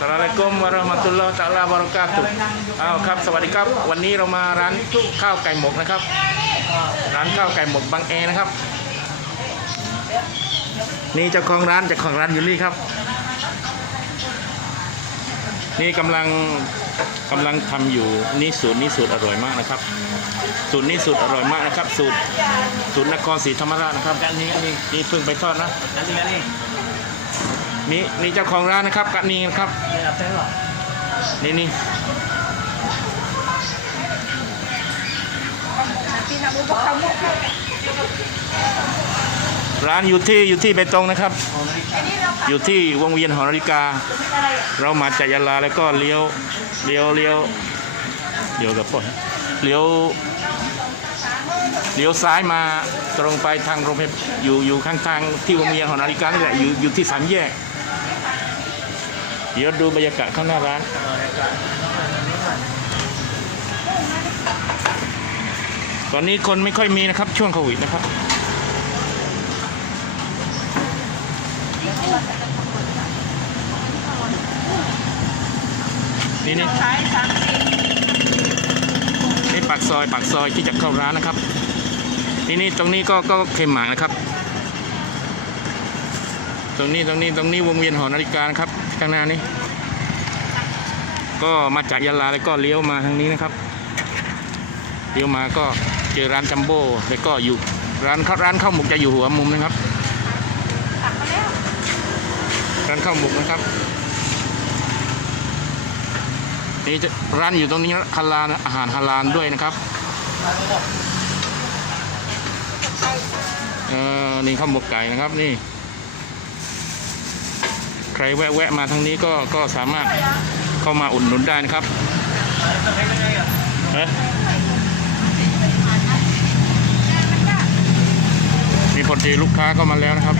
สลาลัยกุมวะระห์มะตุลลอฮ์ตะอาลาบะเราะกาตุอ้าวครับ สวัสดีครับ วันนี้เรามาร้านข้าวไก่หมกนะครับ ร้านข้าวไก่หมกบางแอนะครับ นี่เจ้าของร้านเจ้าของร้านยูรี่ครับ นี่กำลังกำลังทำอยู่นี่สูตรนี่สูตรอร่อยมากนะครับ สูตรนี่สูตรอร่อยมากนะครับ สูตรสูตรนครศรีธรรมราชนะครับกันนี้อันนี้นี่เพิ่งไปทอดนะอันนี้อันนี้นี่นี่เจ้าของร้านนะครับกะนีนะครับไม่รับใช่หรอนี่นี่ ร้านอยู่ที่อยู่ที่เบตงนะครับ อยู่ที่วงเวียนหอนาฬิกา เรามาจากยะลาแล้วก็เลี้ยวเลี้ยวเลี้ยวเลี้ยวกับพ่อเลี้ยวเลี้ยวซ้ายมาตรงไปทางโรงพยาบาลอยู่อยู่ข้างทางที่วงเวียนหอนาฬิกานี่แหละอยู่อยู่ที่สามแยก เดี๋ยวดูบรรยากาศข้างหน้าร้านตอนนี้คนไม่ค่อยมีนะครับช่วงโควิดนะครับ นี่นี่นี่ปากซอยปากซอยที่จะเข้าร้านนะครับ นี่นี่ตรงนี้ก็ก็เข็มหมากนะครับ ตรงนี้ตรงนี้ตรงนี้วงเวียนหอนาฬิกานะครับข้างหน้านี้ ก็มาจากยะลาแล้วก็เลี้ยวมาทางนี้นะครับเลี้ยวมาก็เจอร้านจัมโบ้แล้วก็อยู่ร้านข้าวร้านข้าวหมกจะอยู่หัวมุมนะครับร้านข้าวหมกนะครับ นี่จะร้านอยู่ตรงนี้ฮาลาลอาหารฮาลาลด้วยนะครับเออนี่ข้าวหมกไก่นะครับนี่ ใครแวะแวะมาทางนี้ก็ก็สามารถเข้ามาอุดหนุนได้นะครับมีพอดีลูกค้าเข้ามาแล้วนะครับ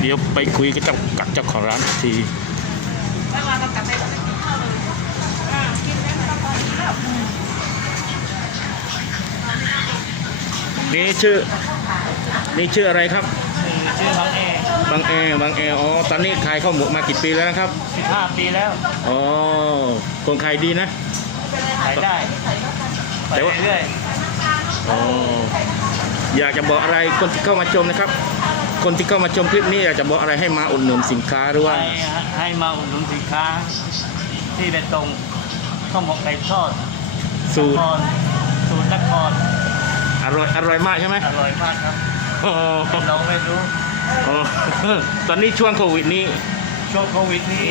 เดี๋ยวไปคุยกับเจ้ากับเจ้าของร้านอีกที นี่ชื่อ นี่ชื่ออะไรครับ ชื่อน้องเอบางแอบางแออ๋อ ตอนนี้ขายข้าวหมกมากี่ปีแล้วนะครับสิบห้าปีแล้วอ๋อคงขายดีนะ ขายได้แต่ว่าไปเรื่อยอ๋อ อยากจะบอกอะไรคนที่เข้ามาชมนะครับ คนที่เข้ามาชมคลิปนี้อยากจะบอกอะไรให้มาอุดหนุนสินค้าหรือๆว่าให้ให้มาอุดหนุนสินค้า ที่เป็นตรงข้าวหมกไก่ทอดสูนตรครสูตรนคร อร่อยอร่อยมากใช่ไหมอร่อยมากครับอ๋อเราไม่รู้อ๋อตอนนี้ช่วงโควิดนี้ช่วงโควิดนี้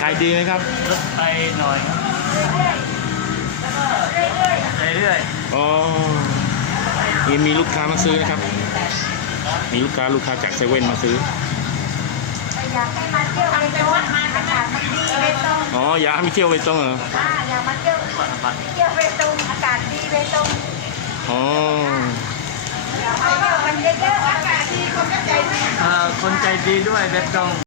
ขายดีไหมครับลดไปหน่อยครับเรื่อยอ๋อมีมีลูกค้ามาซื้อนะครับ มีลูกค้าลูกค้าจากเซเว่นมาซื้ออยากให้มาเที่ยวเบตงมาอากาศมันดีเบตงอ๋ออยากให้ไปเที่ยวไปตรงเหรออ่าอยากมาเที่ยวเที่ยวเบตงอากาศดีเบตง ดีคนก็ใจดีด้วยเบ็ดตรง